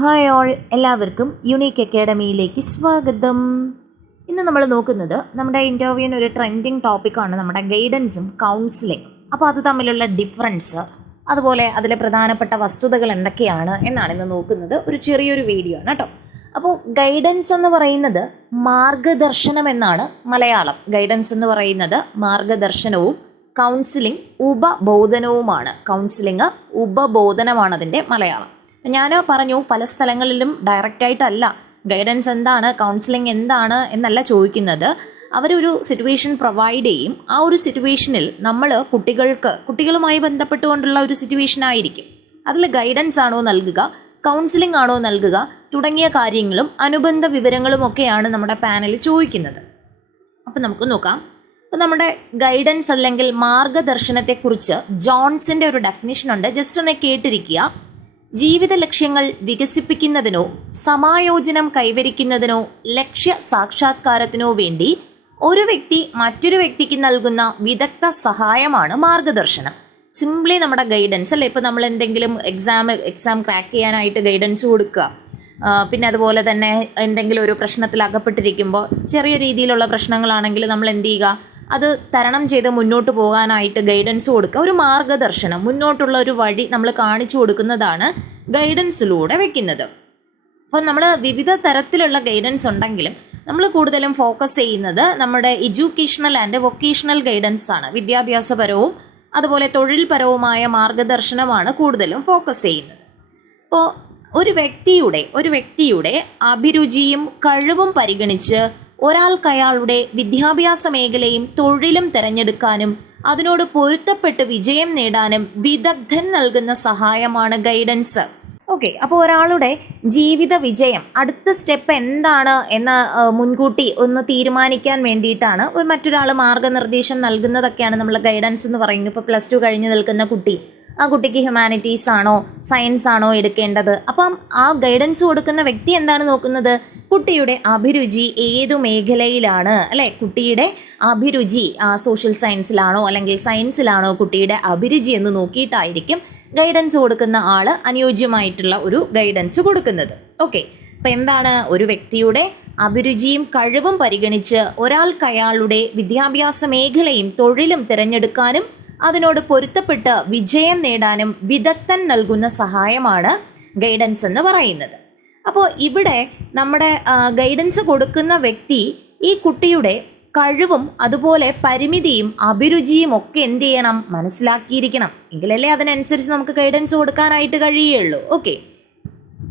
Hi all, എല്ലാവർക്കും unique അക്കാഡമിയിലേക്ക് സ്വാഗതം. ഇന്ന് നമ്മൾ നോക്കുന്നത് നമ്മുടെ ഇൻ്റർവ്യൂവിന് ഒരു ട്രെൻഡിങ് ടോപ്പിക്കാണ് നമ്മുടെ ഗൈഡൻസും കൗൺസിലിംഗ്. അപ്പോൾ അത് തമ്മിലുള്ള ഡിഫറൻസ്, അതുപോലെ അതിലെ പ്രധാനപ്പെട്ട വസ്തുതകൾ എന്തൊക്കെയാണ് എന്നാണ് ഇന്ന് നോക്കുന്നത്. ഒരു ചെറിയൊരു വീഡിയോ ആണ് കേട്ടോ. അപ്പോൾ ഗൈഡൻസ് എന്ന് പറയുന്നത് മാർഗദർശനം എന്നാണ് മലയാളം. ഗൈഡൻസ് എന്ന് പറയുന്നത് മാർഗദർശനവും കൗൺസിലിംഗ് ഉപബോധനവുമാണ്. കൗൺസിലിംഗ് ഉപബോധനമാണ് അതിൻ്റെ മലയാളം. ഞാൻ പറഞ്ഞു, പല സ്ഥലങ്ങളിലും ഡയറക്റ്റായിട്ടല്ല ഗൈഡൻസ് എന്താണ്, കൗൺസിലിംഗ് എന്താണ് എന്നല്ല ചോദിക്കുന്നത്. അവരൊരു സിറ്റുവേഷൻ പ്രൊവൈഡ് ചെയ്യും. ആ ഒരു സിറ്റുവേഷനിൽ നമ്മൾ കുട്ടികളുമായി ബന്ധപ്പെട്ടുകൊണ്ടുള്ള ഒരു സിറ്റുവേഷൻ ആയിരിക്കും. അതിൽ ഗൈഡൻസ് ആണോ നൽകുക, കൗൺസിലിംഗ് ആണോ നൽകുക തുടങ്ങിയ കാര്യങ്ങളും അനുബന്ധ വിവരങ്ങളും ഒക്കെയാണ് നമ്മുടെ പാനലിൽ ചോദിക്കുന്നത്. അപ്പം നമുക്ക് നോക്കാം. അപ്പം നമ്മുടെ ഗൈഡൻസ് അല്ലെങ്കിൽ മാർഗദർശനത്തെക്കുറിച്ച് ജോൺസിൻ്റെ ഒരു ഡെഫിനിഷൻ ഉണ്ട്. ജസ്റ്റ് ഒന്ന് കേട്ടിരിക്കുക. ജീവിത ലക്ഷ്യങ്ങൾ വികസിപ്പിക്കുന്നതിനോ സമായോജനം കൈവരിക്കുന്നതിനോ ലക്ഷ്യ സാക്ഷാത്കാരത്തിനോ വേണ്ടി ഒരു വ്യക്തി മറ്റൊരു വ്യക്തിക്ക് നൽകുന്ന വിദഗ്ധ സഹായമാണ് മാർഗദർശനം. സിംപ്ലി നമ്മുടെ ഗൈഡൻസ് അല്ലേ. ഇപ്പോൾ നമ്മൾ എന്തെങ്കിലും എക്സാം ക്രാക്ക് ചെയ്യാനായിട്ട് ഗൈഡൻസ് കൊടുക്കുക. പിന്നെ അതുപോലെ തന്നെ എന്തെങ്കിലും ഒരു പ്രശ്നത്തിൽ അകപ്പെട്ടിരിക്കുമ്പോൾ, ചെറിയ രീതിയിലുള്ള പ്രശ്നങ്ങളാണെങ്കിൽ നമ്മൾ എന്ത് ചെയ്യുക, അത് തരണം ചെയ്ത് മുന്നോട്ട് പോകാനായിട്ട് ഗൈഡൻസ് കൊടുക്കുക. ഒരു മാർഗദർശനം, മുന്നോട്ടുള്ള ഒരു വഴി നമ്മൾ കാണിച്ചു കൊടുക്കുന്നതാണ് ഗൈഡൻസിലൂടെ വെക്കുന്നത്. അപ്പോൾ നമ്മൾ വിവിധ തരത്തിലുള്ള ഗൈഡൻസ് ഉണ്ടെങ്കിലും നമ്മൾ കൂടുതലും ഫോക്കസ് ചെയ്യുന്നത് നമ്മുടെ എഡ്യൂക്കേഷണൽ ആൻഡ് വൊക്കേഷണൽ ഗൈഡൻസ് ആണ്. വിദ്യാഭ്യാസപരവും അതുപോലെ തൊഴിൽപരവുമായ മാർഗദർശനമാണ് കൂടുതലും ഫോക്കസ് ചെയ്യുന്നത്. അപ്പോൾ ഒരു വ്യക്തിയുടെ അഭിരുചിയും കഴിവും പരിഗണിച്ച് ഒരാൾക്ക് അയാളുടെ വിദ്യാഭ്യാസ മേഖലയും തൊഴിലും തിരഞ്ഞെടുക്കാനും അതിനോട് പൊരുത്തപ്പെട്ട് വിജയം നേടാനും വിദഗ്ധൻ നൽകുന്ന സഹായമാണ് ഗൈഡൻസ്. ഓക്കെ, അപ്പോൾ ഒരാളുടെ ജീവിത വിജയം, അടുത്ത സ്റ്റെപ്പ് എന്താണ് എന്ന് മുൻകൂട്ടി ഒന്ന് തീരുമാനിക്കാൻ വേണ്ടിയിട്ടാണ് മറ്റൊരാൾ മാർഗനിർദ്ദേശം നൽകുന്നതൊക്കെയാണ് നമ്മൾ ഗൈഡൻസ് എന്ന് പറയുന്നത്. ഇപ്പോൾ +2 കഴിഞ്ഞ് നിൽക്കുന്ന കുട്ടി, ആ കുട്ടിക്ക് ഹ്യൂമാനിറ്റീസ് ആണോ സയൻസ് ആണോ എടുക്കേണ്ടത്? അപ്പം ആ ഗൈഡൻസ് കൊടുക്കുന്ന വ്യക്തി എന്താണ് നോക്കുന്നത്? കുട്ടിയുടെ അഭിരുചി ഏതു മേഖലയിലാണ്, അല്ലെ? കുട്ടിയുടെ അഭിരുചി സോഷ്യൽ സയൻസിലാണോ അല്ലെങ്കിൽ സയൻസിലാണോ കുട്ടിയുടെ അഭിരുചി എന്ന് നോക്കിയിട്ടായിരിക്കും ഗൈഡൻസ് കൊടുക്കുന്ന ആള് അനുയോജ്യമായിട്ടുള്ള ഒരു ഗൈഡൻസ് കൊടുക്കുന്നത്. ഓക്കെ, അപ്പം എന്താണ്? ഒരു വ്യക്തിയുടെ അഭിരുചിയും കഴിവും പരിഗണിച്ച് ഒരാൾക്ക് അയാളുടെ വിദ്യാഭ്യാസ മേഖലയും തൊഴിലും തിരഞ്ഞെടുക്കാനും അതിനോട് പൊരുത്തപ്പെട്ട് വിജയം നേടാനും വിദഗ്ധൻ നൽകുന്ന സഹായമാണ് ഗൈഡൻസ് എന്ന് പറയുന്നത്. അപ്പോൾ ഇവിടെ നമ്മുടെ ഗൈഡൻസ് കൊടുക്കുന്ന വ്യക്തി ഈ കുട്ടിയുടെ കഴിവും അതുപോലെ പരിമിതിയും അഭിരുചിയും ഒക്കെ എന്ത് ചെയ്യണം? മനസ്സിലാക്കിയിരിക്കണം. എങ്കിലല്ലേ അതിനനുസരിച്ച് നമുക്ക് ഗൈഡൻസ് കൊടുക്കാനായിട്ട് കഴിയുള്ളൂ. ഓക്കെ,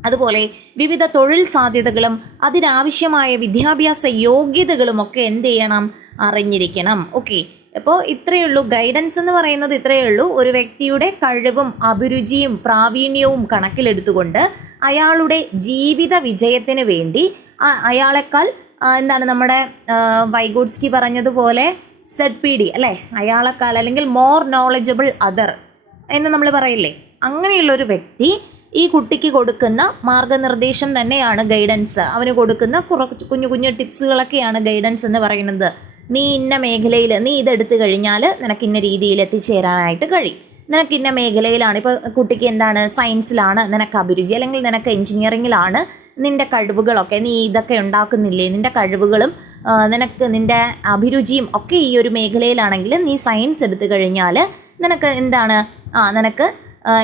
അതുപോലെ വിവിധ തൊഴിൽ സാധ്യതകളും അതിനാവശ്യമായ വിദ്യാഭ്യാസ യോഗ്യതകളും ഒക്കെ എന്ത് ചെയ്യണം? അറിഞ്ഞിരിക്കണം. ഓക്കെ, അപ്പോൾ ഇത്രയേ ഉള്ളൂ. ഗൈഡൻസ് എന്ന് പറയുന്നത് ഇത്രയേ ഉള്ളൂ. ഒരു വ്യക്തിയുടെ കഴിവും അഭിരുചിയും പ്രാവീണ്യവും കണക്കിലെടുത്തുകൊണ്ട് അയാളുടെ ജീവിത വിജയത്തിന് വേണ്ടി അയാളെക്കാൾ നമ്മുടെ വൈഗോട്സ്കി പറഞ്ഞതുപോലെ ZPD അല്ലേ, അയാളെക്കാൾ അല്ലെങ്കിൽ മോർ നോളജബിൾ അതർ എന്ന് നമ്മൾ പറയില്ലേ, അങ്ങനെയുള്ള ഒരു വ്യക്തി ഈ കുട്ടിക്ക് കൊടുക്കുന്ന മാർഗനിർദ്ദേശം തന്നെയാണ് ഗൈഡൻസ്. അവന് കൊടുക്കുന്ന കുഞ്ഞു കുഞ്ഞു ടിപ്സുകളൊക്കെയാണ് ഗൈഡൻസ് എന്ന് പറയുന്നത്. നീ ഇന്ന മേഖലയിൽ നീ ഇതെടുത്തു കഴിഞ്ഞാൽ നിനക്ക് ഇന്ന രീതിയിൽ എത്തിച്ചേരാനായിട്ട് കഴിയും. നിനക്ക് ഇന്ന മേഖലയിലാണ്, ഇപ്പോൾ കുട്ടിക്ക് എന്താണ് സയൻസിലാണ് നിനക്ക് അഭിരുചി, അല്ലെങ്കിൽ നിനക്ക് എഞ്ചിനീയറിങ്ങിലാണ് നിന്റെ കഴിവുകളൊക്കെ, നീ ഇതൊക്കെ ഉണ്ടാക്കുന്നില്ലേ, നിന്റെ കഴിവുകളും നിന്റെ അഭിരുചിയും ഒക്കെ ഈ ഒരു മേഖലയിലാണെങ്കിൽ നീ സയൻസ് എടുത്തു കഴിഞ്ഞാൽ നിനക്ക് എന്താണ് നിനക്ക്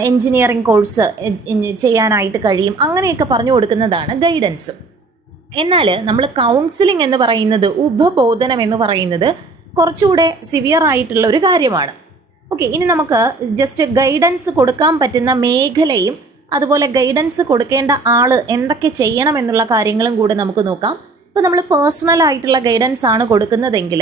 എഞ്ചിനീയറിംഗ് കോഴ്സ് ചെയ്യാനായിട്ട് കഴിയും. അങ്ങനെയൊക്കെ പറഞ്ഞു കൊടുക്കുന്നതാണ് ഗൈഡൻസ്. എന്നാൽ നമ്മൾ കൗൺസിലിംഗ് എന്ന് പറയുന്നത്, ഉപബോധനം എന്ന് പറയുന്നത് കുറച്ചുകൂടെ സിവിയർ ആയിട്ടുള്ള ഒരു കാര്യമാണ്. ഓക്കെ, ഇനി നമുക്ക് ജസ്റ്റ് ഗൈഡൻസ് കൊടുക്കാൻ പറ്റുന്ന മേഖലയും അതുപോലെ ഗൈഡൻസ് കൊടുക്കേണ്ട ആള് എന്തൊക്കെ ചെയ്യണം എന്നുള്ള കാര്യങ്ങളും കൂടെ നമുക്ക് നോക്കാം. ഇപ്പോൾ നമ്മൾ പേഴ്സണൽ ആയിട്ടുള്ള ഗൈഡൻസ് ആണ് കൊടുക്കുന്നതെങ്കിൽ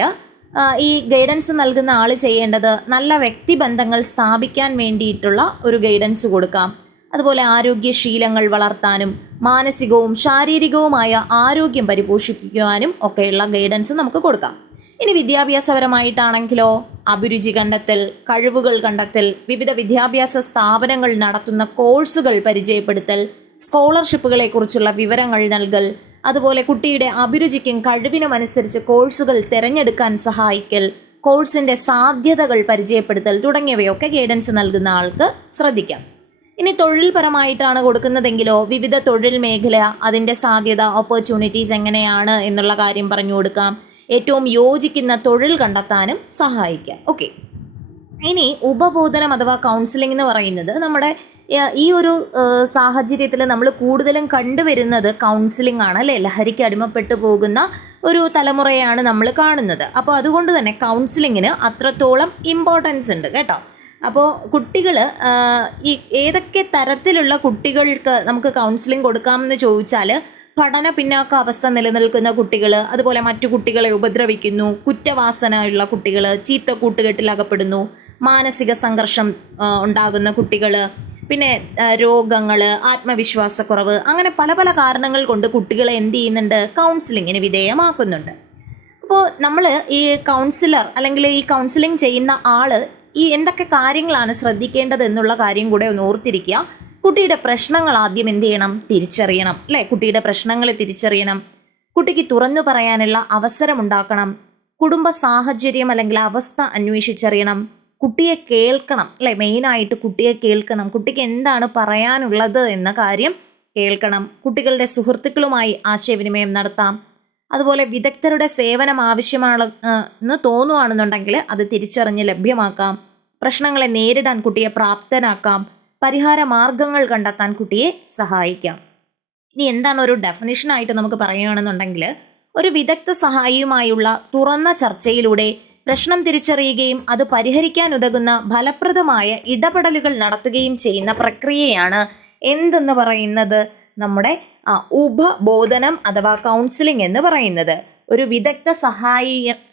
ഈ ഗൈഡൻസ് നൽകുന്ന ആൾ ചെയ്യേണ്ടത് നല്ല വ്യക്തിബന്ധങ്ങൾ സ്ഥാപിക്കാൻ വേണ്ടിയിട്ടുള്ള ഒരു ഗൈഡൻസ് കൊടുക്കാം. അതുപോലെ ആരോഗ്യശീലങ്ങൾ വളർത്താനും മാനസികവും ശാരീരികവുമായ ആരോഗ്യം പരിപോഷിപ്പിക്കുവാനും ഒക്കെയുള്ള ഗൈഡൻസ് നമുക്ക് കൊടുക്കാം. ഇനി വിദ്യാഭ്യാസപരമായിട്ടാണെങ്കിലോ അഭിരുചി കണ്ടെത്തൽ, കഴിവുകൾ കണ്ടെത്തൽ, വിവിധ വിദ്യാഭ്യാസ സ്ഥാപനങ്ങൾ നടത്തുന്ന കോഴ്സുകൾ പരിചയപ്പെടുത്തൽ, സ്കോളർഷിപ്പുകളെ കുറിച്ചുള്ള വിവരങ്ങൾ നൽകൽ, അതുപോലെ കുട്ടിയുടെ അഭിരുചിക്കും കഴിവിനും അനുസരിച്ച് കോഴ്സുകൾ തിരഞ്ഞെടുക്കാൻ സഹായിക്കൽ, കോഴ്സിന്റെ സാധ്യതകൾ പരിചയപ്പെടുത്തൽ തുടങ്ങിയവയൊക്കെ ഗൈഡൻസ് നൽകുന്ന ആൾക്ക് ശ്രദ്ധിക്കാം. ഇനി തൊഴിൽപരമായിട്ടാണ് കൊടുക്കുന്നതെങ്കിലോ വിവിധ തൊഴിൽ മേഖല, അതിൻ്റെ സാധ്യത, ഓപ്പർച്യൂണിറ്റീസ് എങ്ങനെയാണ് എന്നുള്ള കാര്യം പറഞ്ഞു കൊടുക്കാം. ഏറ്റവും യോജിക്കുന്ന തൊഴിൽ കണ്ടെത്താനും സഹായിക്കാം. ഓക്കെ, ഇനി ഉപബോധനം അഥവാ കൗൺസിലിംഗ് എന്ന് പറയുന്നത് നമ്മുടെ ഈ ഒരു സാഹചര്യത്തിൽ നമ്മൾ കൂടുതലും കണ്ടുവരുന്നത് കൗൺസിലിംഗ് ആണ് അല്ലേ. ലഹരിക്ക് അടിമപ്പെട്ടു പോകുന്ന ഒരു തലമുറയാണ് നമ്മൾ കാണുന്നത്. അപ്പോൾ അതുകൊണ്ട് തന്നെ കൗൺസിലിങ്ങിന് അത്രത്തോളം ഇമ്പോർട്ടൻസ് ഉണ്ട് കേട്ടോ. അപ്പോൾ കുട്ടികൾ ഈ ഏതൊക്കെ തരത്തിലുള്ള കുട്ടികൾക്ക് നമുക്ക് കൗൺസിലിംഗ് കൊടുക്കാമെന്ന് ചോദിച്ചാൽ, പഠന പിന്നാക്ക അവസ്ഥ നിലനിൽക്കുന്ന കുട്ടികൾ, അതുപോലെ മറ്റു കുട്ടികളെ ഉപദ്രവിക്കുന്നു, കുറ്റവാസനയുള്ള കുട്ടികൾ, ചീത്ത കൂട്ടുകെട്ടിൽ അകപ്പെടുന്നു, മാനസിക സംഘർഷം ഉണ്ടാകുന്ന കുട്ടികൾ, പിന്നെ രോഗങ്ങൾ, ആത്മവിശ്വാസക്കുറവ്, അങ്ങനെ പല പല കാരണങ്ങൾ കൊണ്ട് കുട്ടികളെ എന്ത് ചെയ്യുന്നുണ്ട്, കൗൺസിലിങ്ങിന് വിധേയമാക്കുന്നുണ്ട്. അപ്പോൾ നമ്മൾ ഈ കൗൺസിലർ അല്ലെങ്കിൽ ഈ കൗൺസിലിംഗ് ചെയ്യുന്ന ആള് ഈ എന്തൊക്കെ കാര്യങ്ങളാണ് ശ്രദ്ധിക്കേണ്ടത് എന്നുള്ള കാര്യം കൂടെ ഒന്ന് ഓർത്തിരിക്കുക. കുട്ടിയുടെ പ്രശ്നങ്ങൾ ആദ്യം എന്ത് ചെയ്യണം, തിരിച്ചറിയണം അല്ലേ. കുട്ടിയുടെ പ്രശ്നങ്ങൾ തിരിച്ചറിയണം, കുട്ടിക്ക് തുറന്നു പറയാനുള്ള അവസരം ഉണ്ടാക്കണം, കുടുംബ സാഹചര്യം അല്ലെങ്കിൽ അവസ്ഥ അന്വേഷിച്ചറിയണം, കുട്ടിയെ കേൾക്കണം അല്ലേ. മെയിനായിട്ട് കുട്ടിയെ കേൾക്കണം, കുട്ടിക്ക് എന്താണ് പറയാനുള്ളത് എന്ന കാര്യം കേൾക്കണം. കുട്ടികളുടെ സുഹൃത്തുക്കളുമായി ആശയവിനിമയം നടത്താം. അതുപോലെ വിദഗ്ധരുടെ സേവനം ആവശ്യമാണെന്ന് തോന്നുവാണെന്നുണ്ടെങ്കിൽ അത് തിരിച്ചറിഞ്ഞ് ലഭ്യമാക്കാം. പ്രശ്നങ്ങളെ നേരിടാൻ കുട്ടിയെ പ്രാപ്തനാക്കാം. പരിഹാര മാർഗങ്ങൾ കണ്ടെത്താൻ കുട്ടിയെ സഹായിക്കാം. ഇനി എന്താണ് ഒരു ഡെഫിനിഷനായിട്ട് നമുക്ക് പറയുകയാണെന്നുണ്ടെങ്കിൽ, ഒരു വിദഗ്ധ സഹായിയുമായുള്ള തുറന്ന ചർച്ചയിലൂടെ പ്രശ്നം തിരിച്ചറിയുകയും അത് പരിഹരിക്കാൻ ഉതകുന്ന ഫലപ്രദമായ ഇടപെടലുകൾ നടത്തുകയും ചെയ്യുന്ന പ്രക്രിയയാണ് എന്തെന്ന് പറയുന്നത്, നമ്മുടെ ഉപബോധനം അഥവാ കൗൺസിലിംഗ് എന്ന് പറയുന്നത്. ഒരു വിദഗ്ധ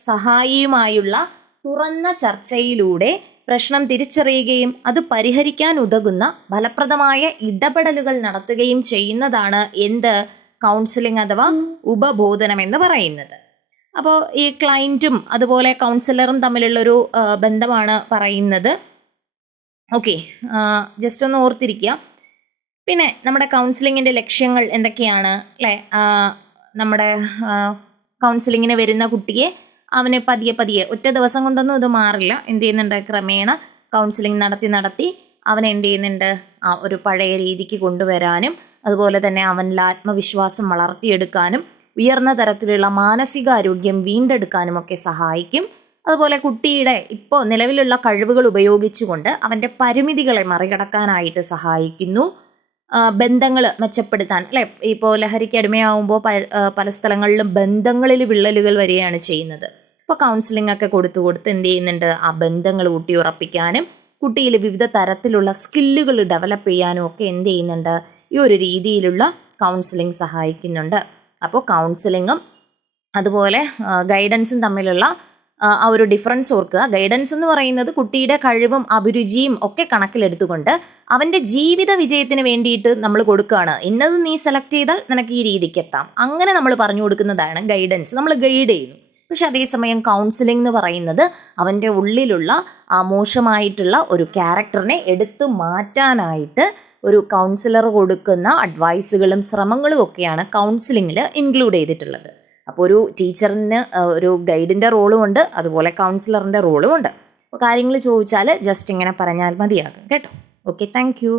സഹായിയുമായുള്ള തുറന്ന ചർച്ചയിലൂടെ പ്രശ്നം തിരിച്ചറിയുകയും അത് പരിഹരിക്കാൻ ഉതകുന്ന ഫലപ്രദമായ ഇടപെടലുകൾ നടത്തുകയും ചെയ്യുന്നതാണ് എന്ത്, കൗൺസിലിംഗ് അഥവാ ഉപബോധനം എന്ന് പറയുന്നത്. അപ്പോൾ ഈ ക്ലയൻറ്റും അതുപോലെ കൗൺസിലറും തമ്മിലുള്ളൊരു ബന്ധമാണ് പറയുന്നത്. ഓക്കെ, ജസ്റ്റ് ഒന്ന് ഓർത്തിരിക്കുക. പിന്നെ നമ്മുടെ കൗൺസിലിങ്ങിൻ്റെ ലക്ഷ്യങ്ങൾ എന്തൊക്കെയാണ് അല്ലേ. നമ്മുടെ കൗൺസിലിങ്ങിന് വരുന്ന കുട്ടിയെ അവന് പതിയെ ഒറ്റ ദിവസം കൊണ്ടൊന്നും ഇത് മാറില്ല. എന്ത് ചെയ്യുന്നുണ്ട്, ക്രമേണ കൗൺസിലിംഗ് നടത്തി അവനെ എന്ത് ചെയ്യുന്നുണ്ട്, ഒരു പഴയ രീതിക്ക് കൊണ്ടുവരാനും അതുപോലെ തന്നെ അവനിൽ ആത്മവിശ്വാസം വളർത്തിയെടുക്കാനും ഉയർന്ന തരത്തിലുള്ള മാനസികാരോഗ്യം വീണ്ടെടുക്കാനും ഒക്കെ സഹായിക്കും. അതുപോലെ കുട്ടിയുടെ ഇപ്പോൾ നിലവിലുള്ള കഴിവുകൾ ഉപയോഗിച്ചുകൊണ്ട് അവൻ്റെ പരിമിതികളെ മറികടക്കാനായിട്ട് സഹായിക്കുന്നു. ബന്ധങ്ങൾ മെച്ചപ്പെടുത്താൻ അല്ലെ. ഇപ്പോൾ ലഹരിക്ക് അടിമയാവുമ്പോൾ പല സ്ഥലങ്ങളിലും ബന്ധങ്ങളിൽ വിള്ളലുകൾ വരികയാണ് ചെയ്യുന്നത്. ഇപ്പോൾ കൗൺസിലിംഗ് ഒക്കെ കൊടുത്ത് എന്ത് ചെയ്യുന്നുണ്ട്, ആ ബന്ധങ്ങൾ ഊട്ടിയുറപ്പിക്കാനും കുട്ടിയിൽ വിവിധ തരത്തിലുള്ള സ്കില്ലുകൾ ഡെവലപ്പ് ചെയ്യാനും ഒക്കെ എന്ത് ചെയ്യുന്നുണ്ട്, ഈ ഒരു രീതിയിലുള്ള കൗൺസിലിംഗ് സഹായിക്കുന്നുണ്ട്. അപ്പോൾ കൗൺസിലിങ്ങും അതുപോലെ ഗൈഡൻസും തമ്മിലുള്ള ആ ഒരു ഡിഫറൻസ് ഓർക്കുക. ഗൈഡൻസ് എന്ന് പറയുന്നത് കുട്ടിയുടെ കഴിവും അഭിരുചിയും ഒക്കെ കണക്കിലെടുത്തുകൊണ്ട് അവൻ്റെ ജീവിത വിജയത്തിന് വേണ്ടിയിട്ട് നമ്മൾ കൊടുക്കുകയാണ്. ഇന്നത് നീ സെലക്ട് ചെയ്താൽ നിനക്ക് ഈ രീതിക്ക് എത്താം, അങ്ങനെ നമ്മൾ പറഞ്ഞു കൊടുക്കുന്നതാണ് ഗൈഡൻസ്. നമ്മൾ ഗൈഡ് ചെയ്യുന്നു. പക്ഷെ അതേസമയം കൗൺസിലിംഗ് എന്ന് പറയുന്നത് അവൻ്റെ ഉള്ളിലുള്ള ആ മോശമായിട്ടുള്ള ഒരു ക്യാരക്ടറിനെ എടുത്തു മാറ്റാനായിട്ട് ഒരു കൗൺസിലർ കൊടുക്കുന്ന അഡ്വൈസുകളും ശ്രമങ്ങളും ഒക്കെയാണ് കൗൺസിലിങ്ങിൽ ഇൻക്ലൂഡ് ചെയ്തിട്ടുള്ളത്. അപ്പോൾ ഒരു ടീച്ചറിന് ഒരു ഗൈഡിൻ്റെ റോളും ഉണ്ട്, അതുപോലെ കൗൺസിലറിൻ്റെ റോളും ഉണ്ട്. അപ്പോൾ കാര്യങ്ങൾ ചോദിച്ചാൽ ജസ്റ്റ് ഇങ്ങനെ പറഞ്ഞാൽ മതിയാകും കേട്ടോ. Okay, thank you.